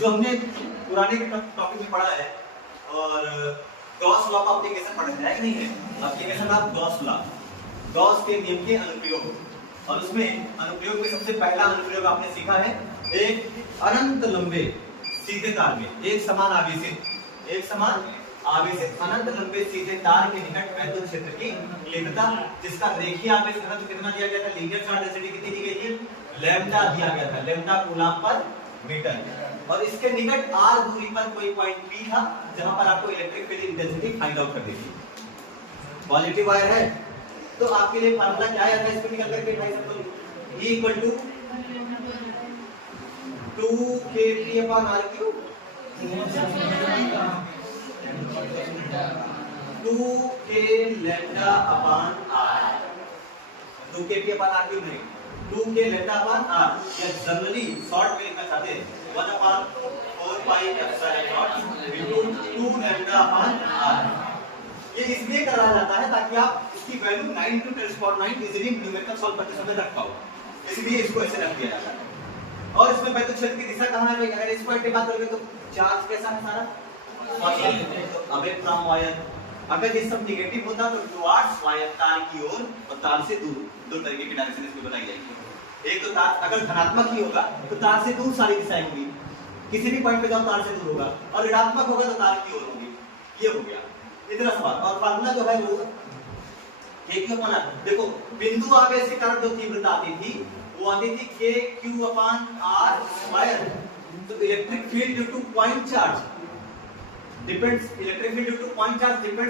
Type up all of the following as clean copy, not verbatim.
जो हमने पुराने टॉपिक में पढ़ा है और गॉस लॉ का एप्लीकेशन पढ़ा है कि नहीं है? Application of Gauss law, Gauss के नियम के अनुप्रयोग, और उसमें अनुप्रयोग में सबसे पहला अनुप्रयोग आपने सीखा है एक अनंत लंबे सीधे तार में एक समान आवेशित अनंत लंबे सीधे तार के निकट वैद्युत क्षेत्र की लिखता, जिसका रेखीय आवेश घनत्व कितना दिया गया था? लीनियर चार्ज डेंसिटी कितनी दी गई थी? लैम्डा दिया गया था, लैम्डा कूलम पर मीटर। और इसके निकट r दूरी पर कोई पॉइंट P था जहां पर आपको electric field intensity find out करनी थी। पॉजिटिव वायर है तो आपके लिए फार्मूला क्या आया था? इसको निकल करके भाई सब E equal to 2kT/r3 2k lambda upon r, 2kT/r3 नहीं, 2k lambda upon r, या जनरली शॉर्ट में लिखना चाहते हैं 1/4 pi epsilon naught into 2 lambda upon r। ये इसलिए कराया जाता है ताकि आप इसकी वैल्यू 9 × 10⁹ इजीली न्यूमेरिकल सॉल्व करते समय रख पाओ, इसलिए इसको ऐसे रख दिया जाता है। और इसमें वैद्युत क्षेत्र की दिशा कहां है? अगर इस पॉइंट पे बात करोगे तो चार्ज कैसा है सारा? Away from wire. अगर ये सब नेगेटिव होता तो टुवर्ड्स वायर, तार की ओर, और तार से दूर। दो तरीके की डायरेक्शन इसमें बताई जाएगी। एक तो तार अगर धनात्मक ही होगा तो तार से दूर सारी दिशाएं होंगी, किसी भी पॉइंट पे जाओ तार से दूर होगा, और ऋणात्मक होगा तो तार की ओर होगी। ये हो गया इतना सवाल। और फार्मूला जो है वो देखो, बिंदु आवेश के कारण जो तीव्रता आती थी वो आती थी kq/r²। तो electric field due two point charge depends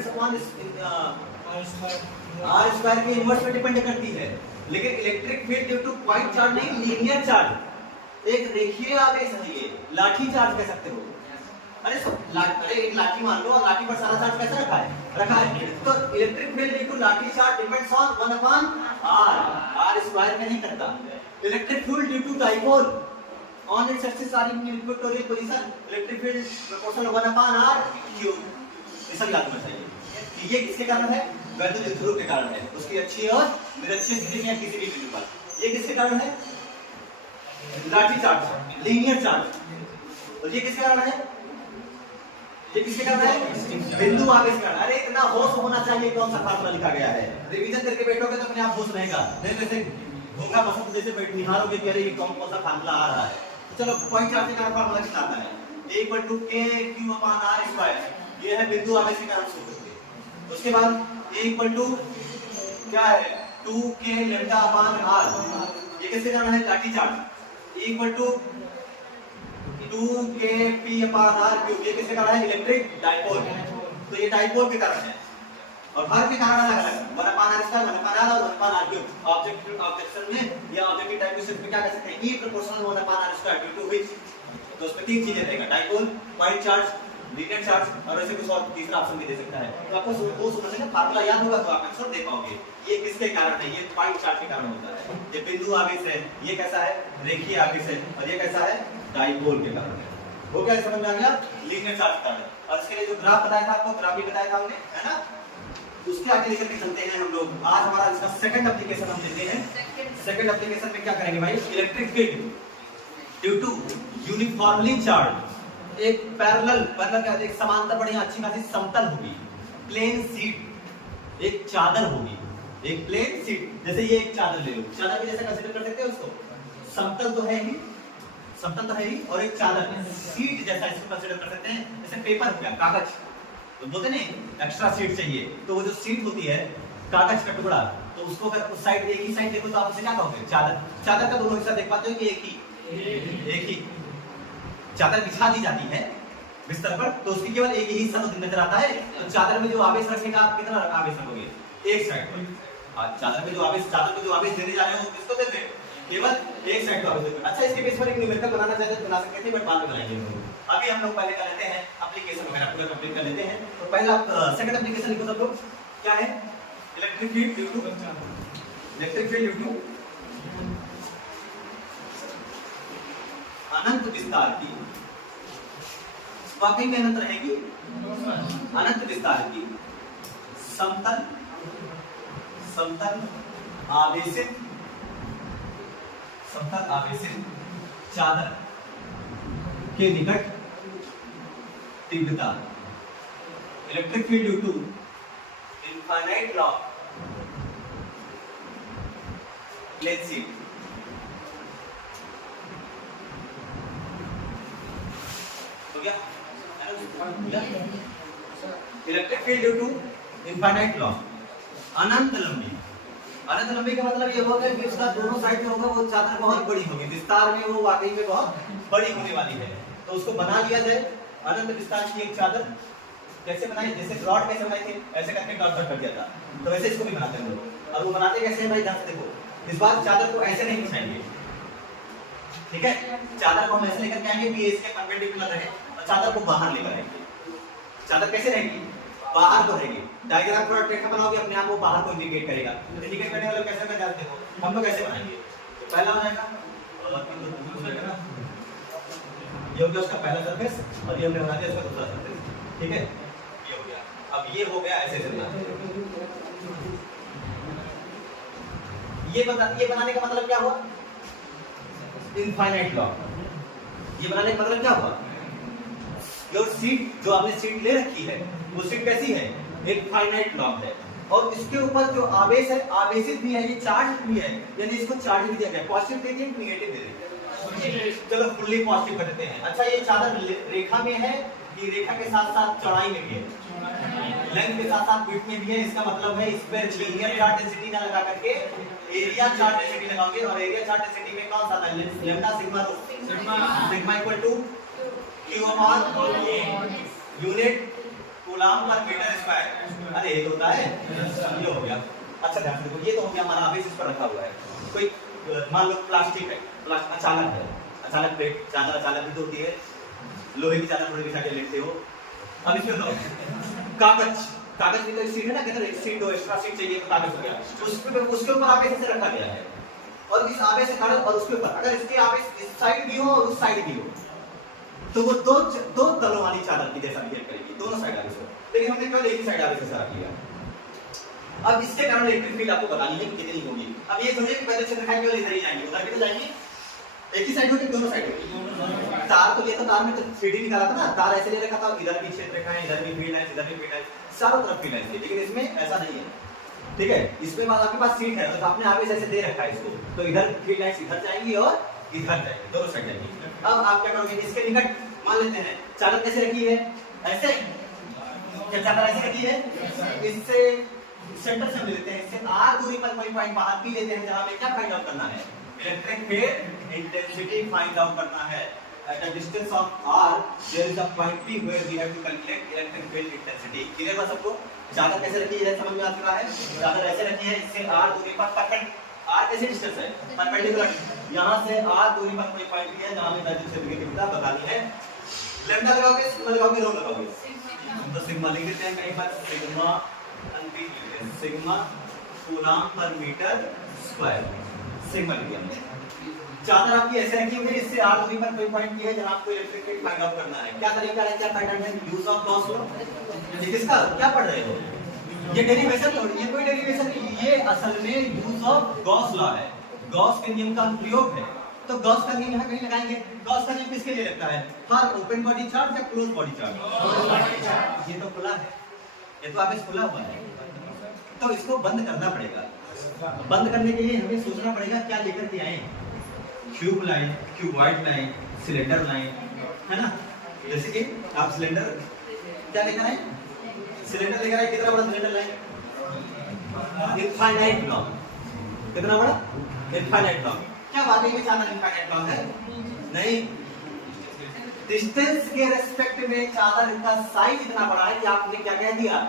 upon r² के इनवर्स पे डिपेंड करती है। लेकिन electric field due two point charge नहीं, लीनियर चार्ज, एक रेखीय आवेश है। ये लाठी चार्ज कह सकते हो। अरे एक लाठी मान लो और लाठी पर सारा चार्ज कैसे रखा है। तो इलेक्ट्रिक फील्ड ड्यू टू लाठी चार्ज डिपेंड्स ऑन 1/r² में नहीं करता। Electric field due to dipole on its axis or in equatorial position, electric field proportional 1/r³। ये सब याद होना चाहिए कि ये किसके कारण है? वैद्युत ध्रुव के कारण है, उसकी अच्छी और निरक्षीय स्थिति में किसी भी बिंदु पर। ये किसके कारण है? लाठी चार्ज, लीनियर चार्ज। और ये किसके कारण है? ये किसके कारण है? बिंदु आवेश के कारण। अरे इतना होश होना चाहिए कौन सा फार्मूला लिखा गया है। रिवीजन करके बैठोगे तो अपने आप होश रहेगा, नहीं वैसे होगा पसंद जैसे बैठ निहारोगे कि अरे ये कौन सा फार्मूला आ रहा है। तो चलो पॉइंट चार्ज का फार्मूला कितना आता है? a=kq/r²। ये है बिंदु आवेश के कारण सूत्र। उसके बाद a क्या है? 2k lambda/r। ये किसके कारण है? लाठी चार्ज। a=2kP/r³। ये किसके कारण है? Electric dipole. तो ये डाइपोल के कारण है। और हर के कारण अलग अलग 1/r² 1/r और 1/r³। ऑब्जेक्शन में या ऑब्जेक्टिव टाइप क्वेश्चन में क्या कह सकते हैं? E proportional 1/r² due to which. तो उसमें तीन चीजें रहेगा, dipole, point charge, linear charge, और ऐसे कुछ और तीसरा ऑप्शन भी दे सकता है। तो आपको वो समझना, फार्मूला याद होगा तो आप आंसर दे पाओगे। ये किसके कारण है? ये पॉइंट चार्ज के कारण होता है। ये बिंदु आवेश है, ये कैसा है? रेखीय आवेश है, और ये कैसा है? डाइपोल के कारण है। वो क्या समझ में आ गया? लीनियर चार्ज के कारण। और इसके लिए जो ग्राफ बताया था आपको, ग्राफ भी बताया था हमने, है ना? उसके आगे लेकर के चलते हैं हम लोग। आज हमारा इसका सेकंड एप्लीकेशन हम लेते हैं। सेकंड एप्लीकेशन में क्या करेंगे भाई? Electric field due to uniformly charge, एक पैरेलल का एक समांतर बढ़िया अच्छी खासी समतल होगी, प्लेन शीट, एक चादर होगी, एक प्लेन शीट। जैसे ये एक चादर ले लो, चादर भी जैसे कंसीडर कर सकते हो उसको, समतल तो है ही, और एक चादर शीट जैसा इसको कंसीडर कर सकते हैं। जैसे पेपर हो गया, कागज, तो बोलते नहीं एक्स्ट्रा शीट चाहिए, तो वो जो शीट होती है कागज का टुकड़ा, तो उसको अगर उस साइड एक ही साइड देखो तो आप उसे क्या कहोगे? चादर का दोनों हिस्सा देख पाते हो कि एक ही चादर बिछा दी जाती है बिस्तर पर, तो उसकी केवल एक ही हिस्सा तो नजर आता है। तो चादर में जो आवेश रखेगा आप कितना आवेश रखोगे? एक साइड पर। चादर में जो आवेश देने जा रहे हो किसको देते हैं? केवल एक साइड को आवेश देते हैं। अच्छा, इसके बेस पर एक न्यूमेरिकल बनाना चाहते तो बना सकते थे, बट बाद में बनाएंगे। अभी हम लोग पहले कर लेते हैं एप्लीकेशन वगैरह पूरा कंप्लीट कर लेते हैं। तो पहला सेकंड एप्लीकेशन लिखो सब लोग। क्या है? इलेक्ट्रिक फील्ड ड्यू टू अनंत विस्तार की, वाकई में अनंत रहेगी, अनंत विस्तार की समतल आवेशित चादर के निकट तीव्रता, electric field due to infinite law लेंसी, हो गया? Electric field due to infinite law, अनंत लंबी। अनंत लंबी का मतलब ये होगा कि उसका दोनों साइड में होगा वो चादर बहुत बड़ी होगी, विस्तार में वो वाकई में बहुत बड़ी होने वाली है। तो उसको बना लिया जाए अनंत विस्तार की एक चादर। कैसे बनाई? जैसे रॉड कैसे बनाई थी, ऐसे करके डॉट डॉट कर दिया था, तो वैसे इसको भी बनाते हैं लोग। और वो बनाते कैसे हैं भाई, ध्यान से देखो। इस बार चादर को ऐसे नहीं बिछाएंगे, ठीक है? चादर को हम ऐसे लेकर के आएंगे कि इसके परपेंडिकुलर रहे और चादर को बाहर लेकर आएंगे। चादर कैसे रहेगी? बाहर को रहेगी। डायग्राम थोड़ा टेढ़ा बनाओगे अपने आप वो बाहर को इंडिकेट करेगा। तो इंडिकेट करने वाला कैसे कर जाते हो, हम लोग कैसे बनाएंगे? तो पहला हो जाएगा ये हो गया उसका पहला सरफेस और ये हमने बना दिया उसका दूसरा सरफेस, ठीक है? ये हो गया। अब ये हो गया ऐसे चलना। ये बनाने का मतलब क्या हुआ? Infinite law. ये बनाने का मतलब क्या हुआ? योर सीट, जो आपने सीट ले रखी है वो सीट कैसी है? इनफाइनाइट लॉ है। और इसके ऊपर जो आवेश है, आवेशित भी है, ये चार्ज भी है, यानी इसको चार्ज भी दिया गया। पॉजिटिव दे दिए, नेगेटिव दे दिए। चलो फुल्ली पॉजिटिव कर देते हैं। अच्छा, ये चादर रेखा में है कि रेखा के साथ साथ चौड़ाई में भी है, लेंथ के साथ साथ विड्थ में भी है। इसका मतलब है इस पर लीनियर चार्ज डेंसिटी ना लगा करके एरिया चार्ज डेंसिटी लगाओगे। और एरिया चार्ज डेंसिटी में कौन सा आता है? Lambda sigma rho. Sigma equal to Q upon unit coulomb per metre square. अरे ये होता है, ये हो गया। अच्छा ध्यान से देखो, ये तो हो गया हमारा आवेश इस पर रखा हुआ है। कोई मान लो प्लास्टिक है, अचानक है, अचानक प्लेट चादर अचानक भी होती है, लोहे की चादर थोड़ी बिछा के लेटते हो। अब इसमें लो कागज की तो सीट है ना, कहते हैं एक सीट दो, एक्स्ट्रा सीट चाहिए तो कागज हो गया। उसके ऊपर आवेश से रखा गया है और इस आवेश के कारण और उसके ऊपर अगर इसके आवेश इस साइड भी हो और उस साइड भी हो तो वो दो तलों वाली चादर की जैसा बिहेव करेगी, दोनों साइड आवेश हो। लेकिन हमने केवल एक ही साइड आवेश से रख लिया। अब इसके कारण इलेक्ट्रिक फील्ड आपको बतानी है कितनी होगी। अब ये समझिए कि पहले क्षेत्र खाई केवल इधर ही जाएंगे, उधर भी तो जाएंगे। एक ही साइड होगी, दोनों साइड होगी। तार तो ये तो तार में तो थ्री डी निकाला था ना, तार ऐसे ले रखा था, इधर भी क्षेत्र रेखा है, इधर भी फील्ड है, इधर भी फील्ड है, चारों तरफ फील्ड है। लेकिन इसमें ऐसा नहीं है, ठीक है? इसमें बाद आपके पास सीट है तो आपने आवेश ऐसे दे रखा है इसको, तो इधर फील्ड लाइन्स इधर जाएंगी और इधर जाएंगी, दोनों साइड जाएंगी। अब आप क्या करोगे? इसके निकट मान लेते हैं चादर कैसे रखी है, ऐसे। क्या चादर ऐसे रखी है? इससे सेंटर से मिल लेते हैं, इससे r दूरी पर कोई पॉइंट बाहर पी लेते हैं जहां पे क्या फाइंड आउट करना है? Electric field intensity find out करना है। At a distance of r there is a point p where we have to calculate electric field intensity। Clear है सबको? चादर कैसे रखी है समझ में आ चुका है? चादर ऐसे रखी है, इससे r दूरी पर r कैसे डिस्टेंस है? परपेंडिकुलर। यहां से r दूरी पर कोई पॉइंट p है जहां पे विद्युत क्षेत्र की तीव्रता बतानी है। लैम्डा लगाओगे, सिग्मा लगाओगे, रो लगाओगे, तो सिग्मा लिख देते हैं कहीं पर, sigma coulomb per metre square, sigma लिख दिया। चादर आपकी ऐसे रखी हुई है, इससे r दूरी पर कोई पॉइंट किया है जहां आपको इलेक्ट्रिक फील्ड फाइंड आउट करना है। क्या तरीका है, क्या पैटर्न है? Use of Gauss law. किसका क्या पढ़ रहे हो? ये डेरिवेशन थोड़ी है, कोई डेरिवेशन नहीं, ये असल में यूज ऑफ गॉस लॉ है, गॉस के नियम का प्रयोग है। तो गॉस का नियम यहां कहीं लगाएंगे। गॉस का नियम किसके लिए लगता है? फॉर ओपन बॉडी चार्ज या क्लोज बॉडी चार्ज? ये तो खुला है, ये तो आवेश खुला हुआ है, तो इसको बंद करना पड़ेगा। बंद करने के लिए हमें सोचना पड़ेगा क्या लेकर के आए। Cube line, cuboid line, cylinder line, है ना? जैसे कि आप सिलेंडर क्या लेकर आए? सिलेंडर लेकर आए, कितना बड़ा सिलेंडर लाइन? Infinite law. कितना बड़ा? Infinite law. क्या वाकई में चादर इनफाइनाइट लॉ है? नहीं, डिस्टेंस के रेस्पेक्ट में चादर का साइज इतना बड़ा है कि आपने क्या कह दिया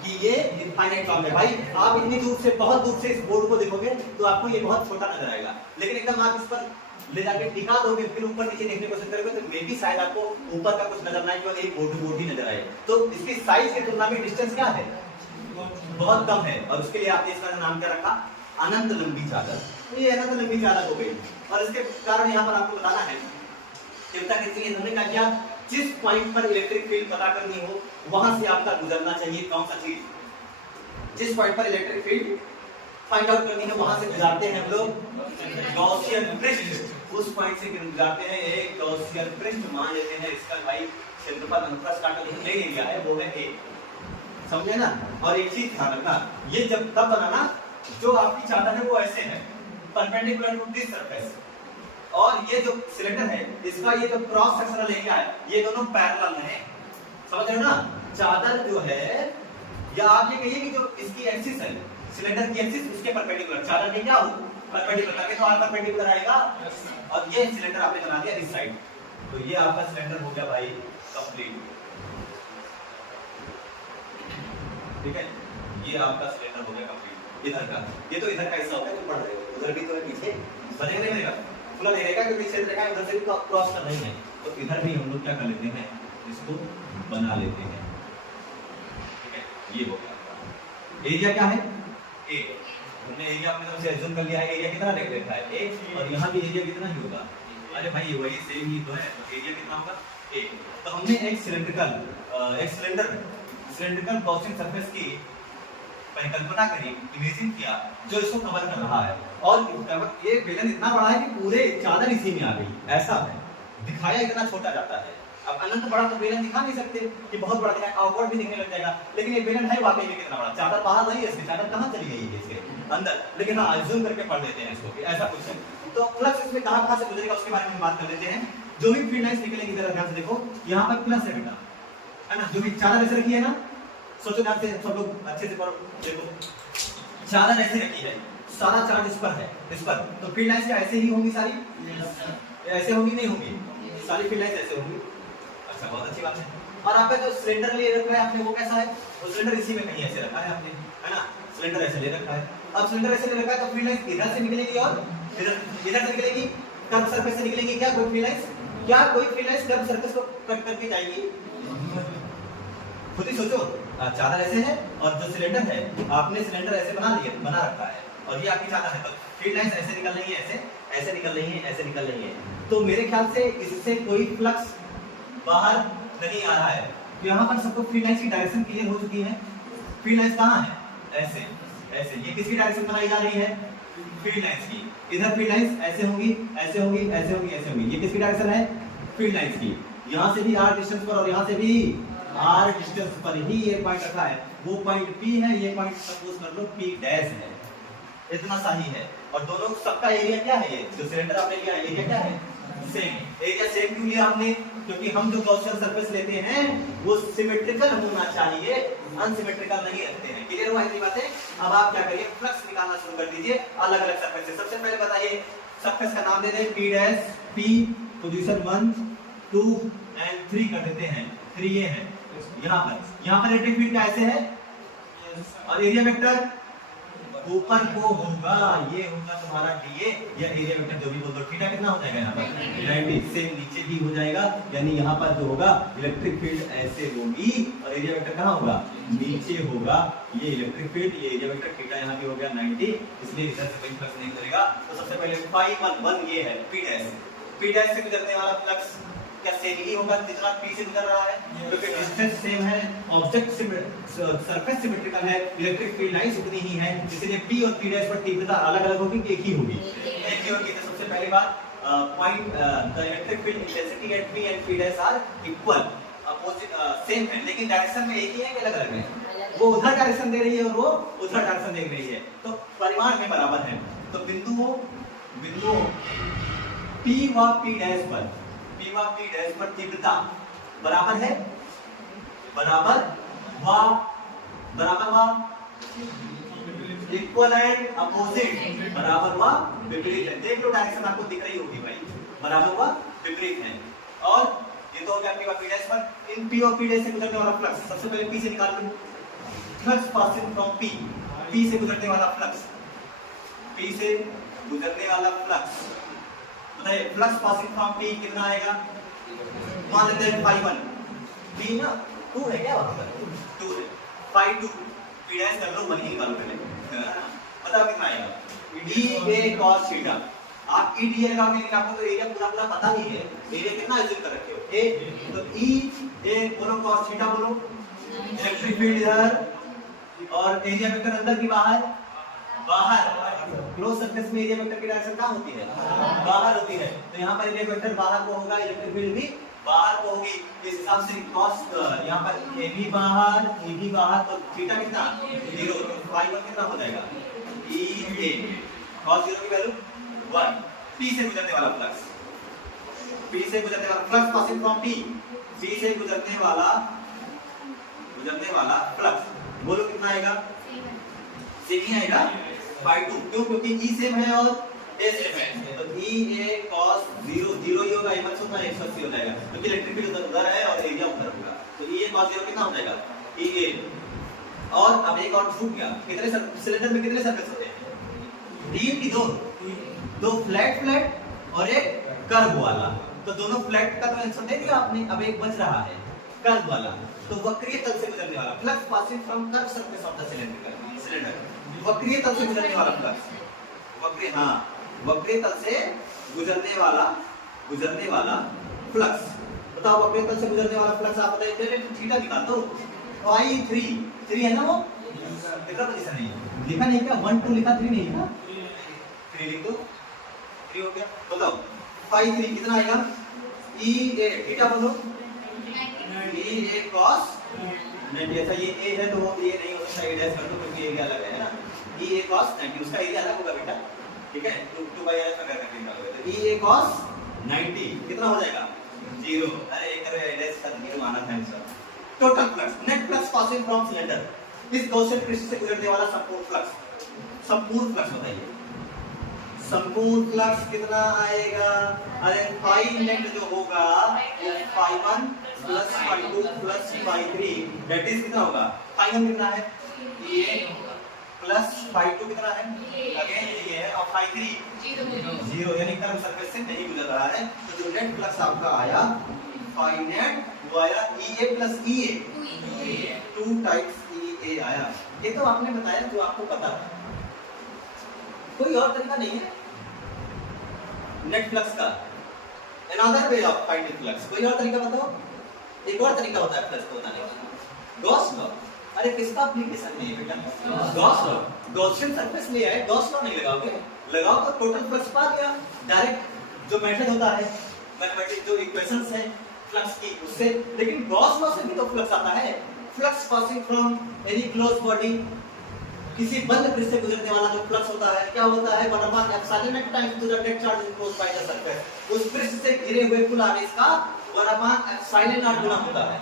कि ये इनफाइनाइट लॉ है। भाई आप इतनी दूर से, बहुत दूर से इस बोर्ड को देखोगे तो आपको ये बहुत छोटा नजर आएगा, लेकिन एकदम आप इस पर ले जाके टिका दोगे, फिर ऊपर नीचे देखने की कोशिश करोगे तो मे भी शायद आपको ऊपर का कुछ नजर ना आए, केवल एक बोर्ड ही नजर आए। तो इसकी साइज की तुलना में डिस्टेंस क्या है? बहुत कम है, और उसके लिए आपने इसका नाम क्या रखा? अनंत लंबी चादर। ये अनंत लंबी चादर हो गई, और इसके कारण यहाँ पर आपको बताना है तीव्रता कितनी है। हमने कहा क्या? जिस पॉइंट पर इलेक्ट्रिक फील्ड पता करनी हो वहां से आपका गुजरना चाहिए। कौन सा चीज? जिस पॉइंट पर इलेक्ट्रिक फील्ड फाइंड आउट करनी है वहां से गुजारते हैं हम लोग गॉसियन पृष्ठ। उस पॉइंट से गुजारते हैं एक गॉसियन पृष्ठ मान लेते हैं इसका भाई क्षेत्रफल अनुप्रस्थ काटा जो प्लेन एरिया है वो है a, समझे ना। और एक चीज ध्यान रखना, ये जब तब बनाना जो आपकी चादर है वो ऐसे है परपेंडिकुलर टू दिस सरफेस, और ये जो सिलेंडर है इसका ये जो क्रॉस सेक्शनल एरिया है ये दोनों पैरेलल है, समझ रहे हो ना। चादर जो है या आप ये कहिए कि जो इसकी एक्सिस है सिलेंडर की एक्सिस उसके परपेंडिकुलर चादर के क्या हो परपेंडिकुलर करके तो आर परपेंडिकुलर आएगा, और ये सिलेंडर आपने बना दिया इस साइड, तो ये आपका सिलेंडर हो गया भाई कंप्लीट, ठीक है। ये आपका सिलेंडर हो गया कंप्लीट इधर का, ये तो इधर का हिस्सा होगा जो पढ़ रहे हो, उधर भी तो है पीछे बनेगा नहीं बनेगा खुला नहीं रहेगा क्योंकि क्षेत्र रेखा उधर से भी क्रॉस कर रही है, तो इधर भी हम लोग क्या कर लेते हैं इसको बना लेते हैं, ठीक है। ये हो गया एरिया क्या है a, हमने एरिया अपने तरफ से एज्यूम कर लिया है, एरिया कितना लिख रखा है a, और यहाँ भी एरिया कितना ही होगा, अरे भाई ये वही सेम ही तो है, तो एरिया कितना होगा a। तो हमने एक सिलेंड्रिकल गॉसियन सरफेस की परिकल्पना करी, इमेजिन किया जो इसको कवर कर रहा है, और ये बेलन इतना बड़ा है कि पूरे चादर इसी में आ गई, ऐसा है दिखाया इतना छोटा जाता है। अब अनंत बड़ा तो बेलन दिखा नहीं सकते कि बहुत बड़ा दिखाया, ऑकवर्ड भी दिखने लग जाएगा, लेकिन ये बेलन है वाकई में कितना बड़ा, चादर बाहर नहीं है इसकी, चादर कहां चली गई है इसके अंदर, लेकिन हां अज्यूम करके पढ़ लेते हैं इसको कि ऐसा कुछ है। तो प्लस इसमें कहां से गुजरेगा उसके बारे में बात कर लेते हैं। जो भी फील्ड लाइंस निकलेंगी जरा ध्यान से देखो, यहां पर प्लस है बेटा, है ना, जो भी चादर ऐसे रखी है ना, सोचो ध्यान से सब लोग अच्छे से पढ़ो, देखो चादर ऐसे रखी है, सारा चार्ज इस पर है, इस पर, तो फील्ड लाइंस क्या ऐसे ही होंगी सारी, ऐसे होंगी नहीं होंगी, सारी फील्ड लाइंस ऐसे होंगी, अच्छा बहुत अच्छी बात है। और आपका जो सिलेंडर ले रखा है आपने वो कैसा है, वो सिलेंडर इसी में कहीं ऐसे रखा है आपने, है ना, सिलेंडर ऐसे ले रखा है। अब सिलेंडर ऐसे ले रखा है तो फील्ड लाइंस इधर से निकलेगी और इधर से निकलेगी, कर्व सरफेस से निकलेगी क्या कोई फील्ड लाइंस, क्या कोई फील्ड लाइंस कर्व सरफेस को कट करके जाएगी, खुद ही सोचो। चादर ऐसे है और जो सिलेंडर है आपने सिलेंडर ऐसे बना रखा है, और ये आपकी चादर है, तो फील्ड लाइंस ऐसे निकल रही है, ऐसे निकल रही है, ऐसे निकल रही है, तो मेरे ख्याल से इससे कोई फ्लक्स बाहर नहीं आ रहा है। तो यहाँ पर सबको फील्ड लाइंस की डायरेक्शन क्लियर हो चुकी है। फील्ड लाइंस कहाँ है, ऐसे ऐसे, ये किसकी डायरेक्शन बनाई जा रही है, फील्ड लाइंस की। इधर फील्ड लाइंस ऐसे होंगी, ऐसे होंगी, ऐसे होंगी, ऐसे होंगी, ये किसकी डायरेक्शन है, फील्ड लाइंस की। यहाँ से भी r डिस्टेंस पर और यहाँ से भी r डिस्टेंस पर ही ये पॉइंट रखा है, वो पॉइंट P है, ये पॉइंट सपोज कर लो P डैश है, इतना सा ही है। और दोनों सबका एरिया क्या है, ये जो सिलेंडर आपने लिया है एरिया क्या है, सेम। एरिया सेम क्यों लिया हमने, क्योंकि हम जो गॉसियन सरफेस लेते हैं वो सिमेट्रिकल होना चाहिए, अनसिमेट्रिकल नहीं रखते हैं। क्लियर हुआ इतनी बातें। अब आप क्या करिए, फ्लक्स निकालना शुरू कर दीजिए अलग अलग सरफेस से। सबसे पहले बताइए सरफेस का नाम दे दें P dash, P position 1 2 and 3 कर देते हैं, 3 ये है यहाँ पर इलेक्ट्रिक फील्ड का ऐसे है, और एरिया वेक्टर ऊपर को होगा, ये होगा तुम्हारा dA, या एरिया वेक्टर जो भी बोल दो, थीटा कितना हो जाएगा यहाँ पर 90, सेम नीचे भी हो जाएगा, यानी यहाँ पर जो होगा इलेक्ट्रिक फील्ड ऐसे होगी और एरिया वेक्टर कहाँ होगा, नीचे होगा। ये इलेक्ट्रिक फील्ड, ये एरिया वेक्टर, थीटा यहाँ भी हो गया 90, इसलिए इधर से कोई फ्लक्स नहीं करेगा। तो सबसे पहले φ1 ये है P डैश से गुजरने वाला फ्लक्स क्या सेम ही होगा जितना P से गुजर रहा है, क्योंकि डिस्टेंस सेम है, ऑब्जेक्ट सरफेस सिमेट्रिकल है, इलेक्ट्रिक फील्ड लाइंस उतनी ही है, इसलिए P और P डैश पर तीव्रता अलग अलग होगी कि एक ही होगी, एक ही होगी। तो सबसे पहली बात point the electric field intensity at P and P dash are equal, opposite same है, लेकिन डायरेक्शन में एक ही है कि अलग अलग है, वो उधर डायरेक्शन दे रही है और वो उधर डायरेक्शन दे रही है, तो परिमाण में बराबर है। तो बिंदुओं P व P डैश पर तीव्रता बराबर है, बराबर व इक्वल एंड अपोजिट, बराबर व विपरीत है। देख लो डायरेक्शन आपको दिख रही होगी भाई, बराबर व विपरीत है। और ये तो हो गया P व P डैश पर। इन P और P डैश से गुजरने वाला फ्लक्स सबसे पहले P से निकाल लो, फ्लक्स पासिंग फ्रॉम P से गुजरने वाला फ्लक्स, P से गुजरने वाला फ्लक्स बताइए, फ्लक्स पासिंग फ्रॉम P कितना आएगा, मान लेते हैं φ1, P ना 2 है क्या, वहां पर 2 है, φ2 P डैश कर लो, 1 ही निकालो पहले, बताओ कितना आएगा, dA cos थीटा। आप E dA लगाओगे लेकिन आपको तो एरिया पूरा पता नहीं है, एरिया कितना एज्यूम कर रखे हो A, तो E A बोलो cos थीटा बोलो, इलेक्ट्रिक फील्ड इधर और एरिया वेक्टर अंदर की बाहर बाहर, क्लोज सरफेस में एरिया वेक्टर की डायरेक्शन कहाँ होती है? बाहर होती है। तो यहाँ पर एरिया वेक्टर बाहर को होगा, इलेक्ट्रिक फील्ड भी बाहर को होगी। इस हिसाब से cos यहाँ पर ए भी बाहर, तो थीटा कितना 0, तो फाई 1 कितना हो जाएगा ई ए, cos 0 की वैल्यू 1। P से गुजरने वाला फ्लक्स, P से गुजरने वाला फ्लक्स पासिंग फ्रॉम P से गुजरने वाला फ्लक्स, बोलो कितना आएगा? सेम ही आएगा पाई 2। क्यों? क्योंकि E सेम है और A सेम है, तो E A cos 0 0 ही होगा, ये होता है 180 हो जाएगा, क्योंकि इलेक्ट्रिक फील्ड उधर है और एरिया उधर होगा। तो E A cos 0 कितना हो जाएगा? E A। और अब एक और छूट गया, कितने सिलेंडर में कितने सरफेस होते हैं? 3 की 2 फ्लैट और एक कर्व वाला। तो दोनों फ्लैट का तो आंसर दे दिया आपने। अब एक बच रहा है कर्व वाला, तो वक्रीय तल से गुजरने वाला flux passing from curve surface of the cylinder, वक्रीय तल से गुजरने वाला फ्लक्स, वक्रीय तल से गुजरने वाला फ्लक्स। बताओ वक्रीय तल से गुजरने वाला फ्लक्स आप बताइए, डायरेक्ट थीटा निकाल दो। फाई 3 है ना, वो कितना पोजीशन है? लिखा नहीं क्या? 1 2 लिखा, 3 नहीं लिखा? 3 लिख दो, 3 हो गया। बताओ फाई 3 कितना आएगा? ई ए, थीटा बोलो, ई ए cos 90। अच्छा ये ए है तो वो ए नहीं हो सकता, ए डैश कर दो क्योंकि एरिया अलग है ना। ई ए cos 90, उसका एरिया अलग होगा बेटा, ठीक है? 2 बाई अलग कर करके निकालोगे तो ई ए cos 90 कितना हो जाएगा? 0। अरे एक करे डैश का 0 आना था answer. Total flux, net flux passing from cylinder, इस गॉसियन क्रिस्टल से गुजरने वाला संपूर्ण फ्लक्स बताइए। संपूर्ण फ्लक्स कितना आएगा? अरे फाई नेट जो होगा वो phi 1 plus phi 2 plus phi 3 that is कितना होगा? फाई 1 कितना है? ये प्लस फाई 2 कितना है? अगेन ये है, और फाई 3 0, यानी कर्व सरफेस से नहीं गुजर रहा है। तो जो नेट फ्लक्स आपका आया फाई नेट वो आया EA plus EA, 2 times EA आया। ये तो आपने बताया जो आपको पता है, कोई और तरीका नहीं है नेट फ्लक्स का। Another way of finding flux, कोई और तरीका बताओ। एक और तरीका होता है फ्लक्स को बताने का, गॉस लॉ। अरे किसका एप्लीकेशन नहीं है बेटा? Gauss law. गॉसियन सरफेस में है, गॉस लॉ नहीं लगाओगे, लगाओ तो टोटल फ्लक्स पा गया डायरेक्ट। जो मेथड होता है मैथमेटिक्स, जो इक्वेशंस है फ्लक्स की उससे, लेकिन गॉस लॉ से भी तो फ्लक्स आता है। Flux passing from any close body, किसी बंद पृष्ठ से गुजरने वाला जो फ्लक्स होता है क्या होता है? 1 epsilon naught times to the net charge enclosed by the surface. उस पृष्ठ से घिरे हुए कुल आवेश का 1 एप्सिलॉन नॉट गुना होता है।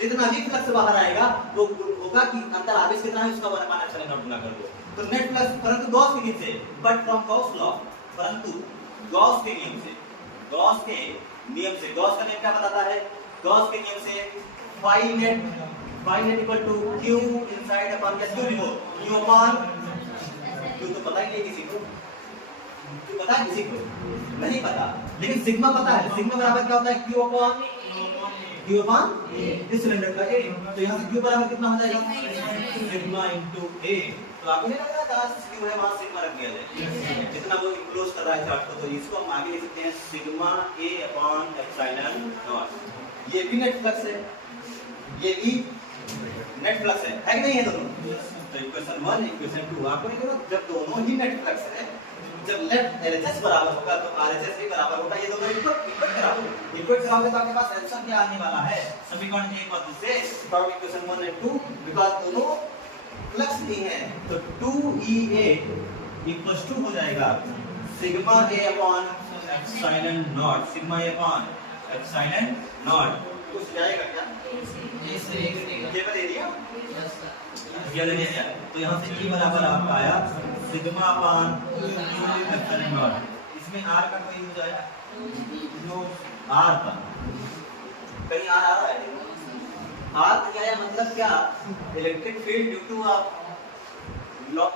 जितना भी फ्लक्स बाहर आएगा वो होगा कि अंदर आवेश कितना है उसका 1 एप्सिलॉन नॉट गुना कर दो। तो नेट फ्लक्स, परंतु गॉस के नियम से, बट फ्रॉम गॉस लॉ, परंतु गॉस के नियम से, गॉस का नियम क्या बताता है? गॉस के नियम से phi net equal to Q inside upon क्या? Q remove, Q upon Q तो पता ही नहीं किसी को, Q पता है किसी को? नहीं पता, लेकिन सिग्मा पता है। सिग्मा बराबर क्या होता है? Q अपॉन इस सिलेंडर का A। तो यहाँ से Q बराबर कितना हो जाएगा? Sigma into A। तो आपको नहीं लग रहा था Q है वहाँ सिग्मा रख दिया जाए, जितना वो क्लोज कर रहा है चार्ट को। तो इसको हम आगे लिख सकते हैं sigma A upon epsilon not. ये भी नेट फ्लक्स है, ये भी नेट फ्लक्स है कि नहीं है दोनों? तो इक्वेशन 1 इक्वेशन 2 आपको नहीं करो, जब दोनों ही नेट फ्लक्स है, जब लेफ्ट LHS बराबर होगा तो RHS भी बराबर होगा। ये दोनों इक्वेट कराओगे तो आपके पास आंसर क्या आने वाला है? समीकरण 1 और 2 से फ्रॉम इक्वेशन 1 एंड 2, बिकॉज़ दोनों फ्लक्स नहीं है। तो 2EA इक्वल्स टू हो जाएगा sigma A upon epsilon not, sigma A upon epsilon not. कुछ जाएगा क्या? केवल एरिया ये ले लिया। तो यहाँ से E बराबर आपका आया सिग्मा अपॉन एप्सिलॉन नॉट। इसमें R का कोई यूज आया? जो R का कहीं R आ रहा है? R क्या है मतलब क्या? Electric field due to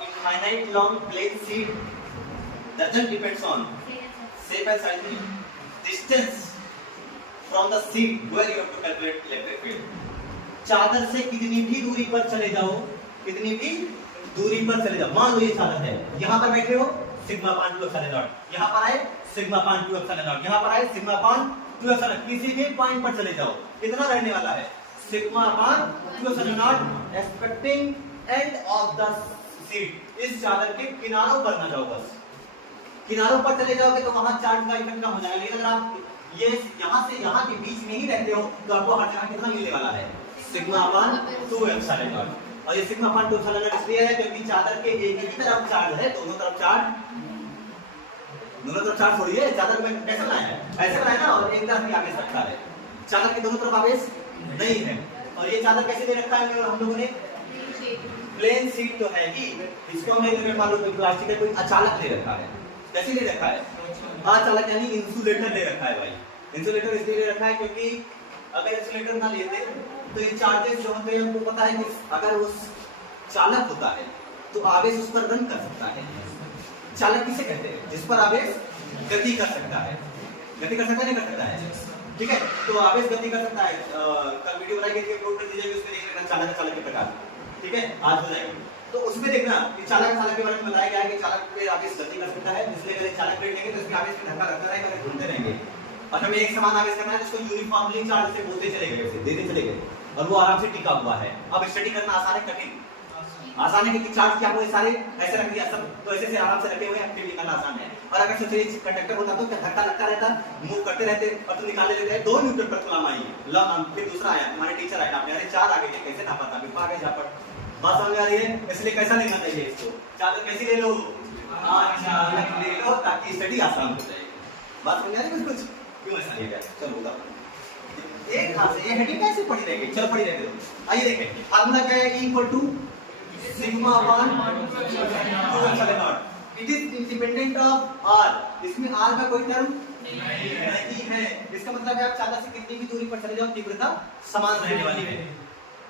infinite long plane sheet doesn't depends on shape and size, distance from the sheet where you have to calculate electric field. चादर से कितनी भी दूरी पर चले जाओ, कितनी भी दूरी पर चले जाओ, मान लो ये चादर है, यहाँ पर बैठे हो सिग्मा पान 2 एप्सिलॉन नॉट, यहाँ पर आए सिग्मा पान 2 एप्सिलॉन नॉट, यहाँ पर आए सिग्मा पान 2 एप्सिलॉन, किसी भी पॉइंट पर चले जाओ कितना रहने वाला है? सिग्मा पान 2 epsilon not expecting end of the sheet इस चादर के किनारों पर ना जाओ, बस किनारों पर चले जाओगे तो वहां चार्ज का इफेक्ट कम हो जाएगा। लेकिन अगर आप ये यहाँ से यहाँ के बीच में ही रहते हो तो आपको हर जगह कितना मिलने वाला है, सिग्मा अपान 2 एप्सिलॉन नॉट। और ये सिग्मा अपान 2 एप्सिलॉन नॉट इसलिए है क्योंकि चादर के एक ही तरफ चार्ज है, दोनों तरफ चार्ज थोड़ी है। चादर में कैसे बनाया है, ऐसे बनाया ना, और एक तरफ ही आवेश रखा है। चादर के दोनों तरफ आवेश नहीं है। और ये चादर कैसे दे रखा है हम लोगों ने, प्लेन शीट तो है ही, इसको हमने मान लो कोई प्लास्टिक का कोई अचालक ले रखा है। कैसे ले रखा है, अचालक यानी इंसुलेटर ले रखा है भाई। इंसुलेटर इसलिए ले रखा है क्योंकि अगर इंसुलेटर ना लेते तो ये चार्जेस जो होते हैं हमको पता है कि अगर उस चालक होता है तो आवेश उस पर रन कर सकता है। चालक किसे कहते हैं, जिस पर आवेश गति कर सकता है। गति कर सकता है, नहीं कर सकता है, ठीक है। तो आवेश गति कर सकता है। कल वीडियो बनाई गई थी, कोड में दी जाएगी, उसमें देख लेना चालक के प्रकार, ठीक है, आज हो जाएगी। तो उसमें देखना कि चालक के बारे में बताया गया है कि चालक पे आवेश गति कर सकता है, इसलिए अगर चालक प्लेट लेंगे तो इसके आवेश में धक्का लगता रहेगा, घूमते रहेंगे। और हमें एक समान आवेश करना है जिसको यूनिफॉर्मली चार्ज से बोलते चले गए, देते चले गए, और वो आराम से टिका हुआ है। अब स्टडी करना आसान है कठिन? आसान है, क्योंकि चार्ज क्या हुए सारे ऐसे रख दिया, सब तो ऐसे से आराम से रखे हुए हैं, एक्टिविटी करना आसान है। और अगर सोचिए कंडक्टर होता तो क्या धक्का लगता रहता, मूव करते रहते, और तुम निकाल लेते। 2 न्यूटन पर कूलम आई, फिर दूसरा आया, तुम्हारे टीचर आया, आपने अरे 4 आ गए, कैसे नापा था, फिर आगे जा पर बात समझ आ रही है। इसलिए कैसा लेना चाहिए इसको, चादर कैसी ले लो, चादर ले लो, ताकि स्टडी आसान हो जाए। बात समझ आ रही है कुछ, क्यों ऐसा लिया जाए? चलो उदाहरण एक हाथ से ये हेडिंग कैसे पढ़ी रहेगी, चलो पढ़ी रहने दो। आइए देखें, फार्मूला क्या है, E equal to sigma upon 2 epsilon naught. It is independent of R। इसमें R का कोई टर्म नहीं है। इसका मतलब है आप चादर से कितनी भी दूरी पर चले जाओ, तीव्रता समान रहने वाली है।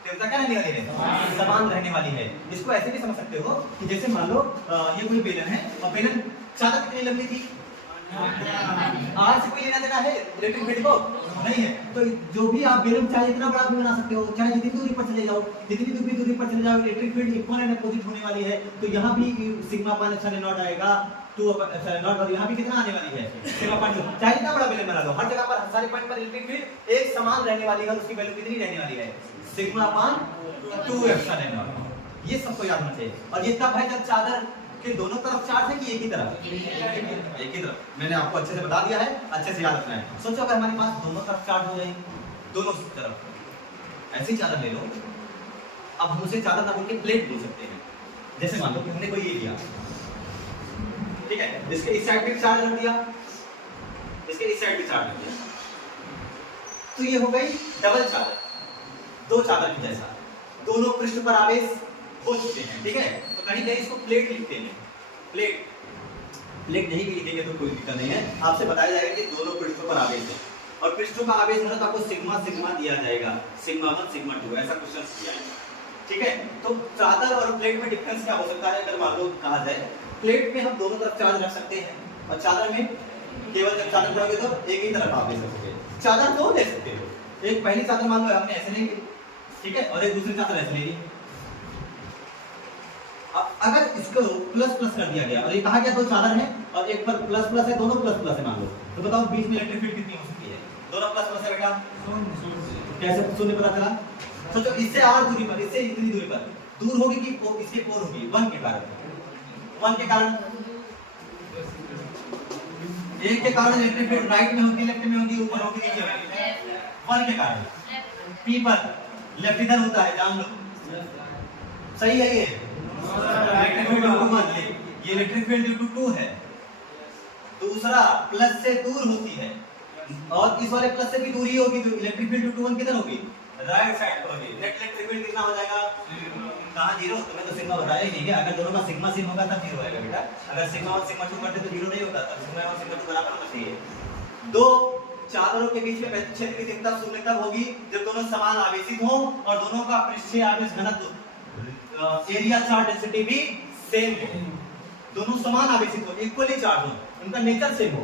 तीव्रता क्या रहने वाली है, समान रहने वाली है। इसको ऐसे भी समझ सकते हो कि जैसे मान लो ये कोई बेलन है, और बेलन चादर कितनी लंबी थी, R से कोई लेना देना है इलेक्ट्रिक फील्ड को नहीं है। तो जो भी आप बेलन चाहे इतना बड़ा भी बना सकते हो, चाहे जितनी दूरी पर चले जाओ, जितनी दूरी पर चले जाओ, electric field equal and opposite होने वाली है। तो यहाँ भी सिग्मा अपान एप्सिलॉन नॉट आएगा 2 एप्सिलॉन नॉट, और यहाँ भी कितना आने वाली है, सिग्मा अपान 2। चाहे जितना बड़ा बेलन बना लो, हर जगह पर सारे पॉइंट पर इलेक्ट्रिक फील्ड एक समान रहने वाली है। उसकी वैल्यू कितनी रहने वाली है, सिग्मा अपान 2 एप्सिलॉन नॉट। ये सबको याद होना चाहिए। और ये तब है जब चादर के दोनों तरफ चार्ज है कि एक ही तरफ, एक ही तरफ। मैंने आपको अच्छे से बता दिया है, अच्छे से याद रखना है। सोचो अगर हमारे पास दोनों तरफ चार्ज हो जाए, दोनों तरफ, ऐसी चादर ले लो। अब हम उसे चादर ना बोल के प्लेट बोल सकते हैं। जैसे मान लो कि हमने कोई ये लिया, ठीक है, इसके इस साइड पे चार्ज रख दिया, इसके इस साइड पे चार्ज रख दिया, तो ये हो गई डबल चादर, 2 चादर की जैसा। दोनों पृष्ठ पर आवेश हो चुके हैं, ठीक है। तो कहीं कहीं इसको प्लेट लिखते हैं, प्लेट नहीं भी लिखेंगे तो कोई दिक्कत नहीं है। आपसे बताया जाएगा कि दोनों पृष्ठों पर आवेश है, और पृष्ठों का आवेश मतलब आपको सिग्मा सिग्मा दिया जाएगा, सिग्मा 1 सिग्मा 2, ऐसा क्वेश्चन दिया है, ठीक है। तो चादर और प्लेट में डिफरेंस क्या हो सकता है, अगर मान लो कहा जाए प्लेट में हम दोनों तरफ चार्ज रख सकते हैं, और चादर में केवल जब चादर रखोगे तो एक ही तरफ आवेश रखोगे। चादर दो ले सकते हो, एक पहली चादर मान लो हमने ऐसे ली, ठीक है, और एक दूसरी चादर ऐसे ली। अगर इसको प्लस प्लस कर दिया गया, और ये कहा गया 2 चादर है और एक पर प्लस प्लस है, दोनों प्लस प्लस है मान लो, तो बताओ बीच में इलेक्ट्रिक फील्ड कितनी हो सकती है, दोनों प्लस प्लस है बेटा, कैसे शून्य पता चला। सोचो इससे और दूरी पर, इससे इतनी दूरी पर दूर होगी कि इसके ओर होगी, 1 के कारण, 1 के कारण, एक के कारण इलेक्ट्रिक फील्ड राइट में होगी, लेफ्ट में होगी, ऊपर होगी, नीचे होगी, 1 के कारण। पी पर लेफ्ट इधर होता है, जान लो, सही है ये इलेक्ट्रिक फील्ड ड्यू टू 1, ये इलेक्ट्रिक फील्ड ड्यू टू 2 है। दूसरा प्लस से दूर होती है, और इस वाले प्लस से भी दूरी होगी, तो इलेक्ट्रिक फील्ड ड्यू टू 1 किधर होगी, राइट साइड पर होगी। नेट इलेक्ट्रिक फील्ड कितना हो जाएगा, कहां 0, तुम्हें तो सिग्मा बताया ही नहीं है। अगर दोनों का सिग्मा सेम होगा तब 0 आएगा बेटा, अगर सिग्मा 1 सिग्मा 2 करते तो 0 नहीं होता, तब सिग्मा 1 सिग्मा 2 बराबर होना चाहिए। दो चादरों के बीच में क्षेत्र की तीव्रता शून्य तब होगी जब दोनों समान आवेशित हों और दोनों का पृष्ठीय आवेश घनत्व एरिया चार्ज डेंसिटी भी सेम हो, दोनों समान आवेशित हो, इक्वली चार्ज हो, उनका नेचर सेम हो,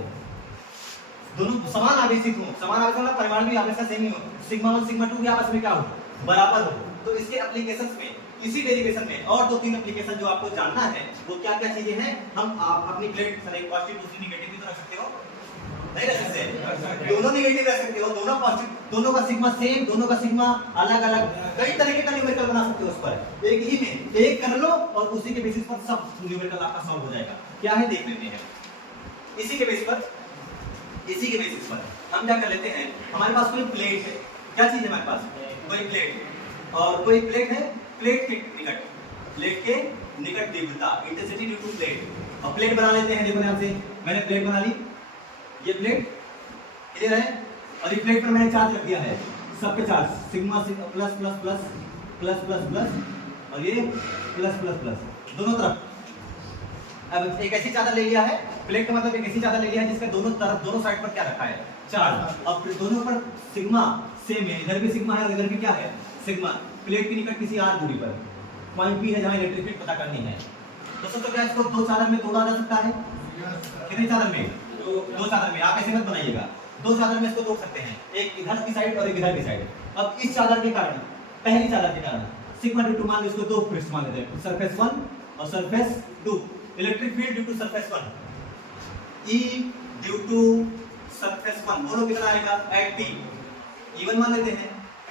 दोनों समान आवेशित हो। समान आवेश मतलब परमाणु आवेश का सेम ही हो, सिग्मा 1 सिग्मा 2 के आपस में क्या हो, बराबर हो। तो इसके एप्लीकेशंस में, इसी डेरिवेशन में और 2-3 एप्लीकेशन जो आपको जानना है वो क्या क्या चीजें हैं, हम आप अपनी प्लेट एक पॉजिटिव दूसरी नेगेटिव भी तो रख सकते हो, नहीं रख सकते, दोनों नेगेटिव रख सकते हो, दोनों पॉजिटिव, दोनों का सिग्मा सेम, दोनों का सिग्मा अलग अलग, कई तरीके का न्यूमेरिकल बना सकते हो उस पर। एक ही में एक कर लो और उसी के बेसिस पर सब न्यूमेरिकल आपका सॉल्व हो जाएगा। क्या है देख लेते हैं। इसी के बेसिस पर हम क्या कर लेते हैं, हमारे पास कोई प्लेट है, क्या चीज है हमारे पास, कोई प्लेट, और कोई प्लेट है, प्लेट के निकट तीव्रता इंटेंसिटी ड्यू टू प्लेट। अब प्लेट बना लेते हैं, देखो यहाँ से मैंने प्लेट बना ली, ये प्लेट क्लियर है, और ये प्लेट पर मैंने चार्ज रख दिया है, सबके charge sigma plus plus plus plus plus plus और ये प्लस प्लस प्लस दोनों तरफ। अब एक ऐसी चादर ले लिया है, प्लेट का मतलब एक ऐसी चादर ले लिया है जिसके दोनों तरफ, दोनों साइड पर क्या रखा है, चार्ज। अब दोनों पर सिग्मा सेम है, इधर भी सिग्मा है और इधर भी क्या है, सिग्मा। प्लेट के निकट किसी r दूरी पर पॉइंट P है जहां इलेक्ट्रिक फील्ड पता करनी है। दोस्तों तो क्या इसको दो चादर में तोड़ा जा सकता है, कितनी चादर में, दो चादर में। आप ऐसे मत बनाइएगा, दो चादर में इसको तोड़ सकते हैं, एक इधर की साइड और एक इधर की साइड। अब इस चादर के कारण, पहली चादर के कारण सिग्मा ड्यू टू, मान लो इसको दो पृष्ठ मान लेते हैं, सरफेस 1 और surface 2। Electric field due to surface 1, E due to surface 1 बोलो कितना आएगा एट P, E1 मान लेते हैं,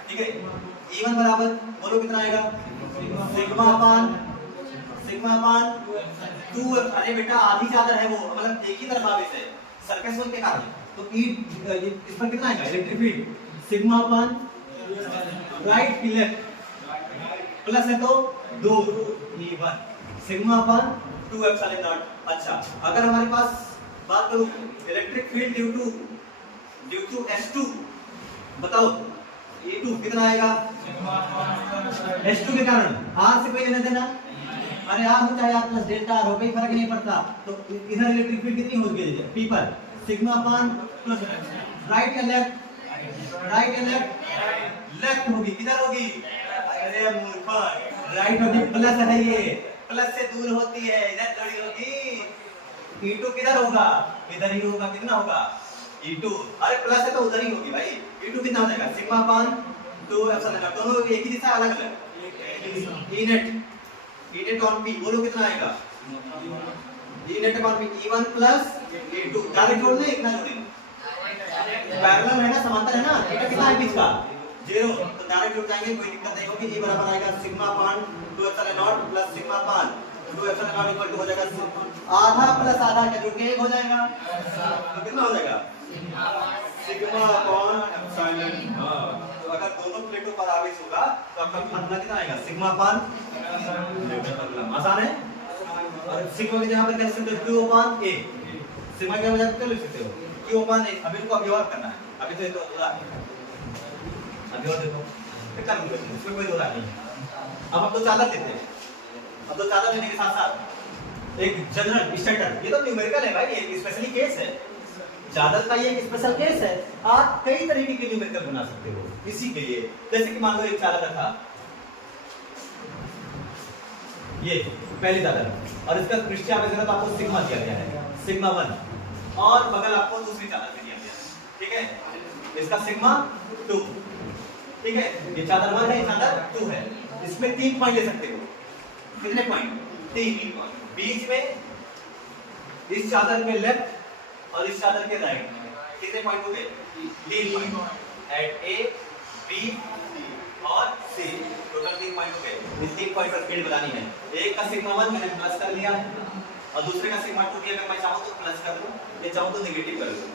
ठीक है। E1 बराबर बोलो कितना आएगा, सिग्मा अपान 2। अरे बेटा आधी चादर है वो, मतलब एक ही तरफ आवेश है सरफेस 1 के कारण, तो E इस पर कितना आएगा इलेक्ट्रिक फील्ड, सिग्मा अपान राइट की लेफ्ट प्लस है तो 2 E1 sigma upon 2 epsilon not. अच्छा अगर हमारे पास बात करूं electric field due to S2, बताओ E2 कितना आएगा, S2 के कारण R से कोई लेना देना, अरे R हो चाहे R प्लस डेल्टा R हो, कोई फर्क नहीं पड़ता। तो इधर इलेक्ट्रिक फील्ड कितनी होगी P पर, सिग्मा अपान प्लस राइट या लेफ्ट, लेफ्ट होगी, किधर होगी, अरे मूर्ख राइट होगी, प्लस है, ये प्लस से दूर होती है, इधर थोड़ी होगी। E2 किधर होगा, इधर ही होगा, कितना होगा E2, अरे प्लस है तो उधर ही होगी भाई। E2 कितना हो जाएगा, सिग्मा अपान 2 एप्सिलॉन नॉट, दोनों एक ही दिशा अलग अलग। E नेट ऑन P बोलो कितना आएगा, E net on P E1 plus E2, direct जोड़ दे, इतना जोड़े, पैरेलल है ना, समांतर है ना, थीटा कितना है बीच का 0, तो डायरेक्ट जुड़ जाएंगे, कोई दिक्कत नहीं होगी। E बराबर आएगा sigma upon 2 epsilon naught plus sigma upon 2 epsilon naught equal to हो जाएगा आधा प्लस आधा क्या जुड़ के 1 हो जाएगा, तो कितना हो जाएगा सिग्मा अपान एप्सिलॉन। तो अगर दोनों प्लेटों पर आवेश होगा तो आपका फॉर्मूला कितना आएगा, सिग्मा अपान, आसान है। और सिग्मा की जगह पर कैसे लिख सकते हो, Q अपान A, सिग्मा की जगह पर लिख सकते हो Q अपान A। अभी इनको अभी और करना है, अभी तो ये तो अभी और देखो कितना मिल रहा है, इसमें कोई दो राय नहीं। अब हम तो चादर लेते हैं, अब तो चादर लेने के साथ साथ एक जनरल स्टैंडर्ड, ये तो न्यूमेरिकल है भाई, एक स्पेशली केस है, चादर का ये एक स्पेशल केस है। आप कई तरीके के न्यूमेरिकल बना सकते हो इसी के लिए। जैसे कि मान लो एक चादर था, ये पहली चादर, और इसका पृष्ठीय आवेश तो आपको सिग्मा दिया गया है, सिग्मा 1, और बगल आपको दूसरी चादर पे दिया गया है, ठीक है, इसका सिग्मा 2, ठीक है। ये चादर 1 है, ये चादर 2 है, इसमें 3 पॉइंट ले सकते हो, कितने पॉइंट, 3। बीच में इस चादर के लेफ्ट और इस चादर के राइट कितने पॉइंट हो गए, 3 पॉइंट एट A, B और C, टोटल 3 पॉइंट हो गए। इस 3 पॉइंट पर फील्ड बनानी है। एक का सिग्मा 1 मैंने प्लस कर लिया है और दूसरे का सिग्मा 2 भी अगर मैं चाहूं तो प्लस कर लूं, ये चाहूं तो नेगेटिव कर लूं,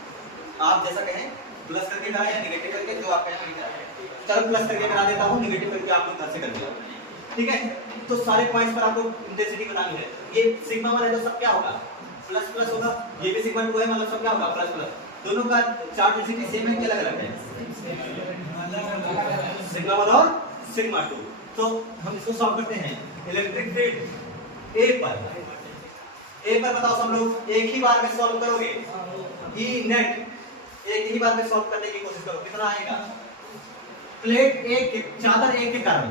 आप जैसा कहें, प्लस करके करा या नेगेटिव करके, जो आप कहें। चलो प्लस करके करा देता हूं, नेगेटिव करके आप लोग घर से कर दिया, ठीक है। तो सारे पॉइंट्स पर आपको इंटेंसिटी बतानी है। ये सिग्मा 1 है तो सब क्या होगा, प्लस प्लस होगा, ये भी सिग्मा 2 है मतलब सब क्या होगा, प्लस प्लस। दोनों का चार्ज डेंसिटी सेम है कि अलग अलग है, सिग्मा 1 और सिग्मा 2। तो हम इसको सॉल्व करते हैं। इलेक्ट्रिक फील्ड A पर बताओ सब लोग, एक ही बार में सॉल्व करोगे, E नेट एक ही बार में सॉल्व करने की कोशिश करो, कितना आएगा, प्लेट A के, चादर A के कारण,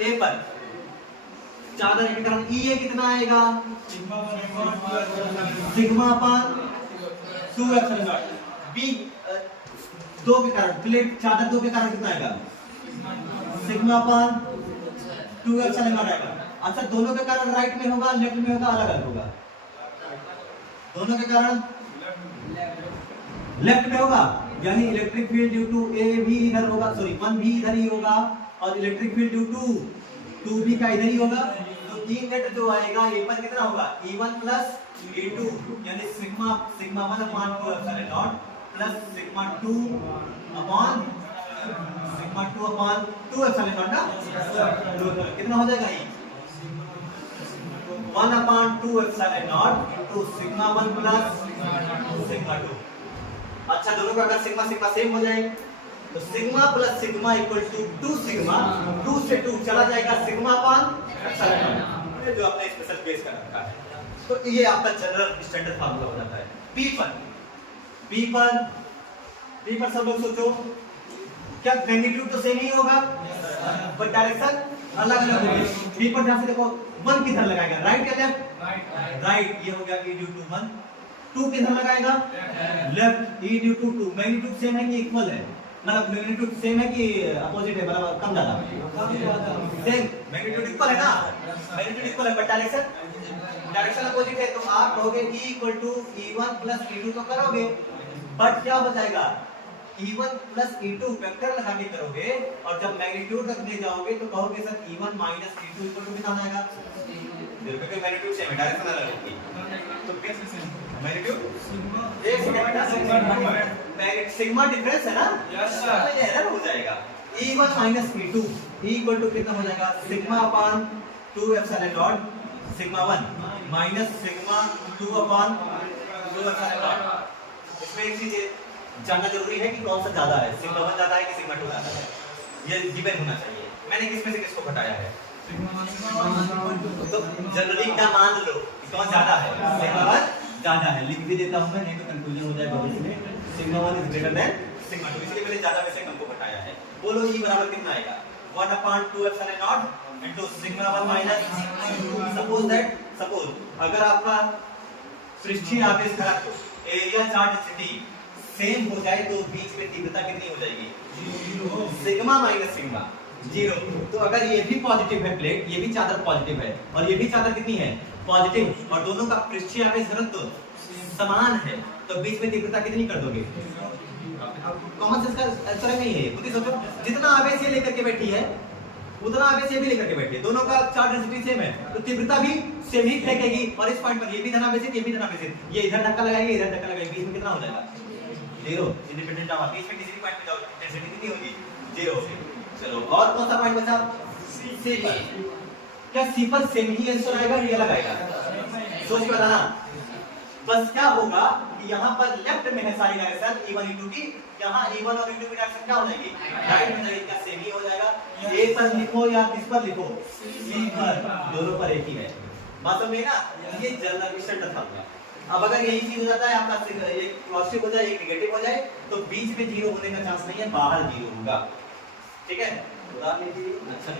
A पर चादर A के कारण E कितना आएगा, sigma upon 2 epsilon not. B 2 के कारण, प्लेट चादर 2 के कारण कितना आएगा, सिग्मा अपान 2 एप्सिलॉन नॉट आएगा। अच्छा दोनों के कारण राइट में होगा, लेफ्ट में होगा, अलग अलग होगा, दोनों के कारण लेफ्ट में होगा, यानी इलेक्ट्रिक फील्ड ड्यू टू ए भी इधर होगा, सॉरी 1 भी इधर ही होगा, और इलेक्ट्रिक फील्ड ड्यू टू 2 भी का इधर ही होगा। तो ई नेट जो आएगा ए पर कितना होगा, E1 प्लस E2, यानी sigma 1 upon 2 epsilon naught plus sigma 2 upon 2 epsilon not ना, कितना हो जाएगा ये 1 upon 2 epsilon not into sigma 1 plus sigma 2। अच्छा, दोनों का अगर सिग्मा सिग्मा सेम हो जाए तो sigma plus sigma equal to 2 sigma, 2 से 2 चला जाएगा सिग्मा अपॉन एप्सिलॉन नॉट, ये जो आपने स्पेशल केस का रखा है। तो ये आपका जनरल स्टैंडर्ड फार्मूला हो जाता है। P पर सब लोग सोचो, क्या मैग्नीट्यूड तो सेम ही होगा पर डायरेक्शन अलग अलग होगी। P पर ध्यान से देखो, 1 किधर लगाएगा, राइट या लेफ्ट, राइट, ये हो गया E ड्यू टू 1। 2 किधर लगाएगा, left, E due to 2। Magnitude same है कि इक्वल है, मतलब मैग्नीट्यूड सेम है कि अपोजिट है, बराबर कम ज्यादा सेम, मैग्नीट्यूड इक्वल है ना, मैग्नीट्यूड इक्वल है बट डायरेक्शन अपोजिट है। तो आप कहोगे E equal to E1 plus E2 तो करोगे, बट क्या हो जाएगा E1 प्लस E2 वेक्टर लगा के करोगे, और जब मैग्नीट्यूड रखने जाओगे तो कहोगे sir E1 minus E2 equal to कितना आएगा, क्योंकि मैग्नीट्यूड सेम है, डायरेक्शन अलग होगी। तो कैसे सेम मैग्नीट्यूड एक सेकंड, सिग्मा डिफरेंस है ना, यस सर, ये एरर हो जाएगा। E1 minus E2 equal to कितना हो जाएगा, sigma upon 2 epsilon not sigma 1 minus sigma 2 upon 2 epsilon not. इसमें एक चीज जानना जरूरी है कि कौन सा ज्यादा है, सिग्मा 1 ज्यादा है कि सिग्मा 2 ज्यादा है, ये गिवन होना चाहिए। मैंने किस में से किसको घटाया है, तो जनरली क्या मान लो कि कौन ज्यादा है, सिग्मा 1 ज्यादा है, लिख भी देता हूं मैं, नहीं तो कंफ्यूजन हो जाएगा भविष्य में। Sigma 1 is greater than sigma 2, इसलिए मैंने ज्यादा में से कम को घटाया है। बोलो E बराबर कितना आएगा, 1 upon 2 epsilon not into sigma 1 minus, suppose अगर आपका पृष्ठीय आवेश घनत्व एरिया चार्ज डेंसिटी सेम हो जाए तो बीच में तीव्रता कितनी हो जाएगी, 0, सिग्मा माइनस सिग्मा 0। तो अगर ये भी पॉजिटिव है प्लेट, ये भी चादर पॉजिटिव है, और ये भी चादर कितनी है पॉजिटिव, और दोनों का पृष्ठीय आवेश घनत्व समान है, तो बीच में तीव्रता कितनी कर दोगे, कॉमन सेंस का आंसर नहीं है, खुद ही सोचो, जितना आवेश ये लेकर के बैठी है उतना आवेश ये भी लेकर के बैठी है, दोनों का चार्ज डेंसिटी सेम है, तो तीव्रता भी सेम ही फेंकेगी। और इस पॉइंट पर ये भी धनावेशित, ये भी धनावेशित, ये इधर धक्का लगाएगी, इधर धक्का लगाएगी, बीच में कितना हो जाएगा 0, इंडिपेंडेंट ऑफ बीच में किसी भी पॉइंट पे जाओ डेंसिटी कितनी होगी 0। चलो, और कौन सा पॉइंट बचा, C पर। क्या C पर सेम ही आंसर आएगा या अलग आएगा, सोच के बताना। बस क्या होगा कि यहाँ पर लेफ्ट में है सारी डायरेक्शन E1 E2 की, यहाँ E1 और E2 की डायरेक्शन क्या हो जाएगी, राइट में जाएगी, क्या सेम ही हो जाएगा। A पर लिखो या किस पर लिखो, C पर, दोनों पर एक ही है, बात समझ में ना, ये जनरल स्टैंडर्ड था। अब अगर यही चीज हो जाता है आपका, ये पॉजिटिव हो जाए, एक नेगेटिव हो जाए, तो बीच में 0 होने का चांस नहीं है, बाहर 0 होगा, ठीक है। उदाहरण लीजिए, अच्छा